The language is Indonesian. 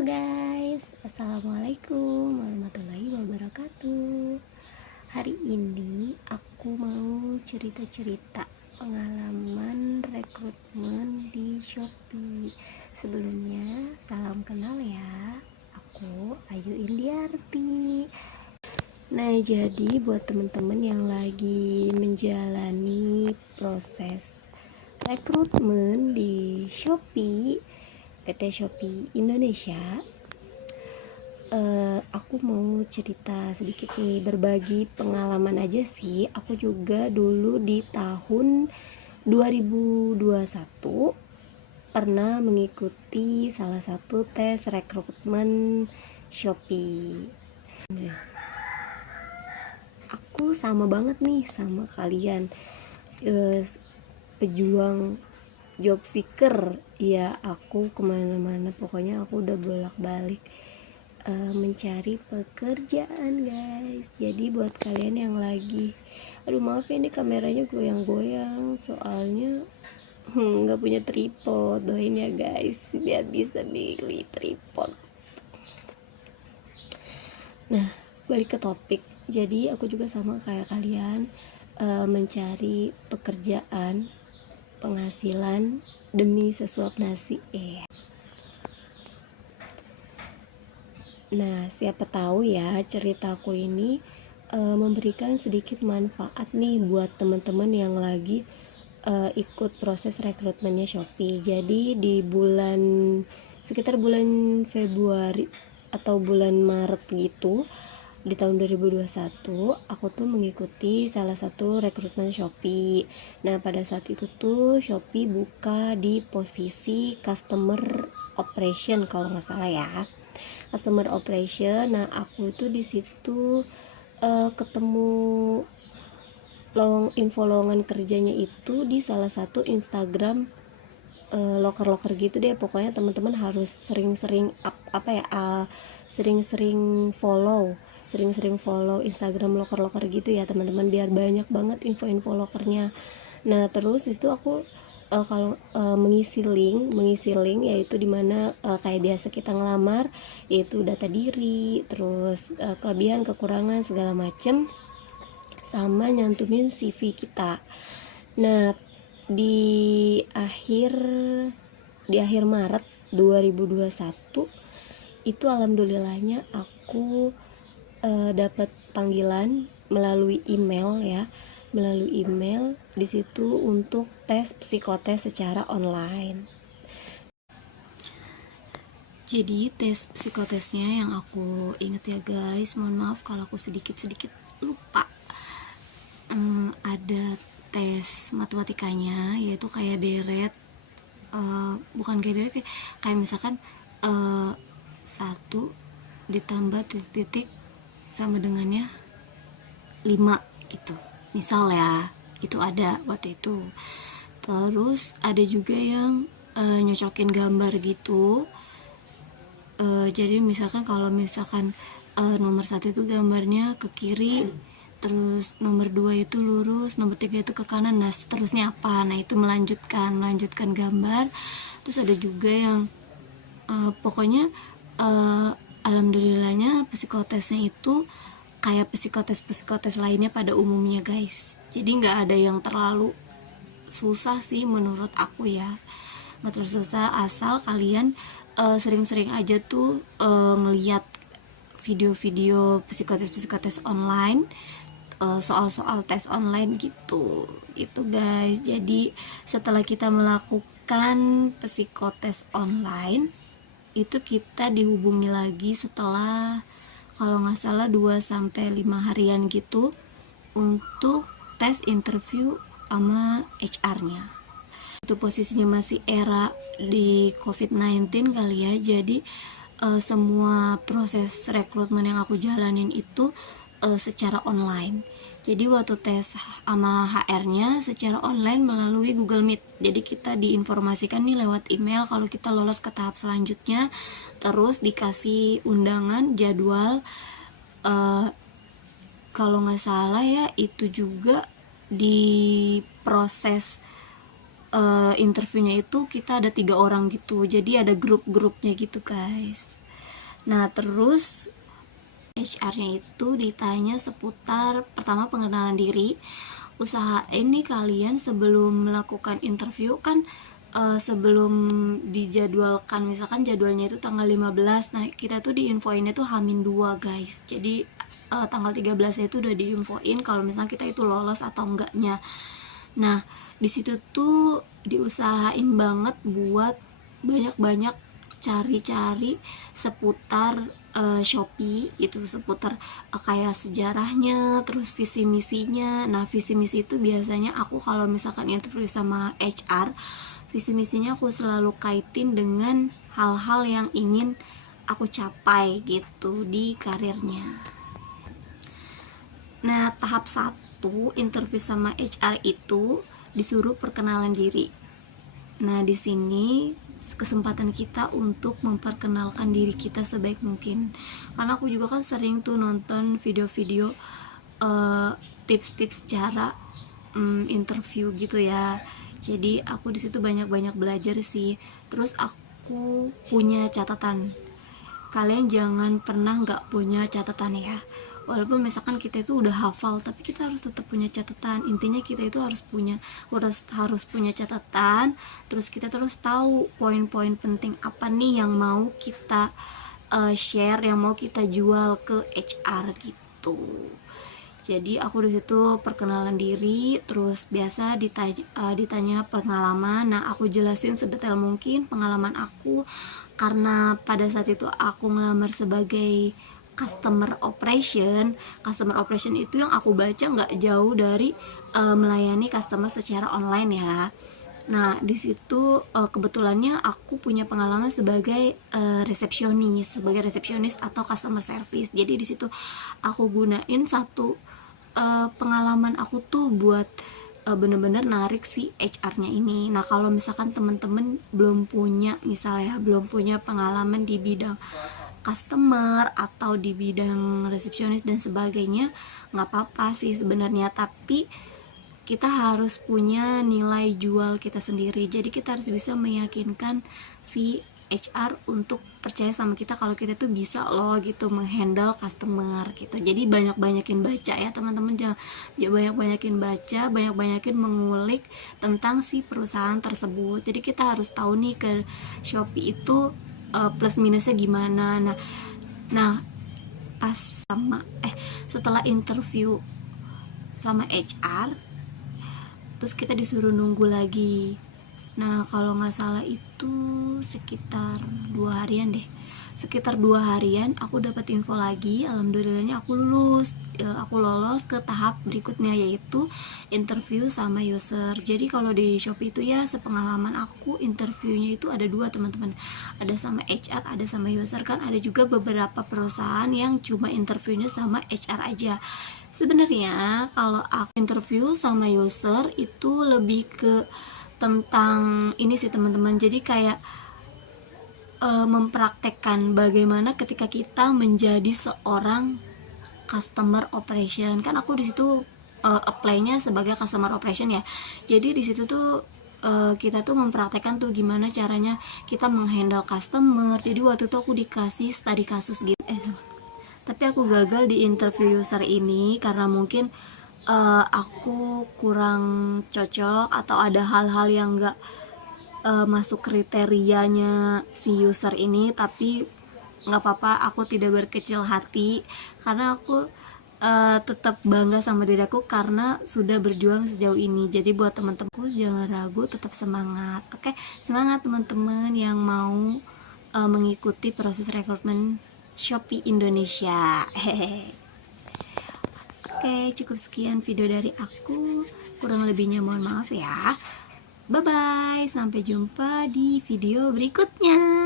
Halo guys, Assalamualaikum warahmatullahi wabarakatuh. Hari ini aku mau cerita-cerita pengalaman rekrutmen di Shopee. Sebelumnya, salam kenal ya. Aku Ayu Indiarti. Nah, jadi buat temen-temen yang lagi menjalani proses rekrutmen di Shopee, PT Shopee Indonesia, aku mau cerita sedikit nih, berbagi pengalaman aja sih. Aku juga dulu di tahun 2021 pernah mengikuti salah satu tes rekrutmen Shopee. Aku sama banget nih sama kalian, pejuang job seeker ya. Aku kemana-mana, pokoknya aku udah bolak-balik mencari pekerjaan guys. Jadi buat kalian yang lagi, aduh maaf ya, ini kameranya goyang-goyang soalnya nggak punya tripod, doain ya guys biar bisa beli tripod. Nah, balik ke topik. Jadi aku juga sama kayak kalian, mencari pekerjaan, penghasilan demi sesuap nasi. Nah, siapa tahu ya ceritaku ini memberikan sedikit manfaat nih buat teman-teman yang lagi ikut proses rekrutmennya Shopee. Jadi di sekitar bulan Februari atau bulan Maret gitu, di tahun 2021 aku tuh mengikuti salah satu rekrutmen Shopee. Nah, pada saat itu tuh Shopee buka di posisi customer operation kalau nggak salah ya, customer operation. Nah, aku tuh di situ ketemu info lowongan kerjanya itu di salah satu Instagram loker-loker gitu deh. Pokoknya teman-teman harus sering-sering sering-sering follow Instagram loker-loker gitu ya teman-teman, biar banyak banget info-info lokernya. Nah, terus itu aku kalau mengisi link yaitu dimana kayak biasa kita ngelamar, yaitu data diri, terus kelebihan kekurangan segala macem, sama nyantumin CV kita. Nah, di akhir Maret 2021 itu alhamdulillahnya aku dapat panggilan melalui email di situ untuk tes psikotes secara online. Jadi tes psikotesnya yang aku inget ya guys, mohon maaf kalau aku sedikit lupa. Ada tes matematikanya, yaitu kayak deret, bukan kayak deret, kayak misalkan 1 ditambah titik-titik sama dengannya 5 gitu, misal ya, itu ada waktu itu. Terus ada juga yang nyocokin gambar gitu. Jadi misalkan kalau nomor 1 itu gambarnya ke kiri, terus nomor 2 itu lurus, nomor 3 itu ke kanan, nah seterusnya apa, nah itu melanjutkan gambar. Terus ada juga yang pokoknya alhamdulillahnya psikotesnya itu kayak psikotes lainnya pada umumnya guys. Jadi nggak ada yang terlalu susah sih menurut aku ya, nggak terlalu susah, asal kalian sering-sering aja tuh ngeliat video-video psikotes online, soal-soal tes online gitu guys. Jadi setelah kita melakukan psikotes online itu, kita dihubungi lagi setelah kalau nggak salah 2-5 harian gitu untuk tes interview sama HR-nya. Itu posisinya masih era di COVID-19 kali ya. Jadi semua proses rekrutmen yang aku jalanin itu secara online. Jadi waktu tes sama HR-nya secara online melalui Google Meet. Jadi kita diinformasikan nih lewat email kalau kita lolos ke tahap selanjutnya. Terus dikasih undangan, jadwal. Kalau nggak salah ya, itu juga di proses interviewnya itu kita ada 3 orang gitu. Jadi ada grup-grupnya gitu guys. Nah terus HR-nya itu ditanya seputar pertama pengenalan diri. Usahain nih kalian sebelum melakukan interview kan, sebelum dijadwalkan, misalkan jadwalnya itu tanggal 15, nah kita tuh diinfoinnya tuh H-2 guys. Jadi tanggal 13 itu udah diinfoin kalau misalnya kita itu lolos atau enggaknya. Nah di situ tuh diusahain banget buat banyak-banyak cari-cari seputar Shopee gitu, seputar kayak sejarahnya, terus visi misinya. Nah visi misi itu biasanya aku kalau misalkan interview sama HR, visi misinya aku selalu kaitin dengan hal-hal yang ingin aku capai gitu di karirnya. Nah tahap 1 interview sama HR itu disuruh perkenalan diri. Nah di sini kesempatan kita untuk memperkenalkan diri kita sebaik mungkin, karena aku juga kan sering tuh nonton video-video tips-tips cara interview gitu ya. Jadi aku di situ banyak-banyak belajar sih. Terus aku punya catatan. Kalian jangan pernah nggak punya catatan ya. Walaupun misalkan kita itu udah hafal, tapi kita harus tetap punya catatan. Intinya kita itu harus punya catatan. Terus kita terus tahu poin-poin penting apa nih yang mau kita share, yang mau kita jual ke HR gitu. Jadi aku di situ perkenalan diri, terus biasa ditanya pengalaman. Nah aku jelasin sedetail mungkin pengalaman aku, karena pada saat itu aku ngelamar sebagai customer operation. Customer operation itu yang aku baca nggak jauh dari melayani customer secara online ya. Nah di situ kebetulannya aku punya pengalaman sebagai resepsionis atau customer service. Jadi di situ aku gunain satu pengalaman aku tuh buat bener-bener narik si HR-nya ini. Nah kalau misalkan temen-temen belum punya pengalaman di bidang customer atau di bidang resepsionis dan sebagainya, nggak apa-apa sih sebenarnya, tapi kita harus punya nilai jual kita sendiri. Jadi kita harus bisa meyakinkan si HR untuk percaya sama kita kalau kita tuh bisa loh gitu menghandle customer gitu. Jadi banyak-banyakin baca ya teman-teman, jangan banyak-banyakin baca, banyak-banyakin mengulik tentang si perusahaan tersebut. Jadi kita harus tahu nih ke Shopee itu plus minusnya gimana. Nah pas setelah interview sama HR, terus kita disuruh nunggu lagi. Nah kalau nggak salah itu sekitar 2 harian deh, sekitar 2 harian aku dapat info lagi. Alhamdulillahnya aku lolos ke tahap berikutnya, yaitu interview sama user. Jadi kalau di Shopee itu ya, sepengalaman aku interviewnya itu ada 2 teman-teman, ada sama HR, ada sama user. Kan ada juga beberapa perusahaan yang cuma interviewnya sama HR aja. Sebenarnya kalau aku interview sama user itu lebih ke tentang ini sih teman-teman. Jadi kayak mempraktekkan bagaimana ketika kita menjadi seorang customer operation. Kan aku di situ apply-nya sebagai customer operation ya. Jadi di situ tuh kita tuh mempraktekkan tuh gimana caranya kita menghandle customer. Jadi waktu itu aku dikasih studi kasus gitu. Tapi aku gagal di interview user ini karena mungkin aku kurang cocok atau ada hal-hal yang gak masuk kriterianya si user ini. Tapi nggak apa-apa, aku tidak berkecil hati karena aku tetap bangga sama diri aku karena sudah berjuang sejauh ini. Jadi buat teman-temanku jangan ragu, tetap semangat. Oke, semangat teman-teman yang mau mengikuti proses rekrutmen Shopee Indonesia. Hehehe. Oke, cukup sekian video dari aku. Kurang lebihnya mohon maaf ya. Bye bye, sampai jumpa di video berikutnya.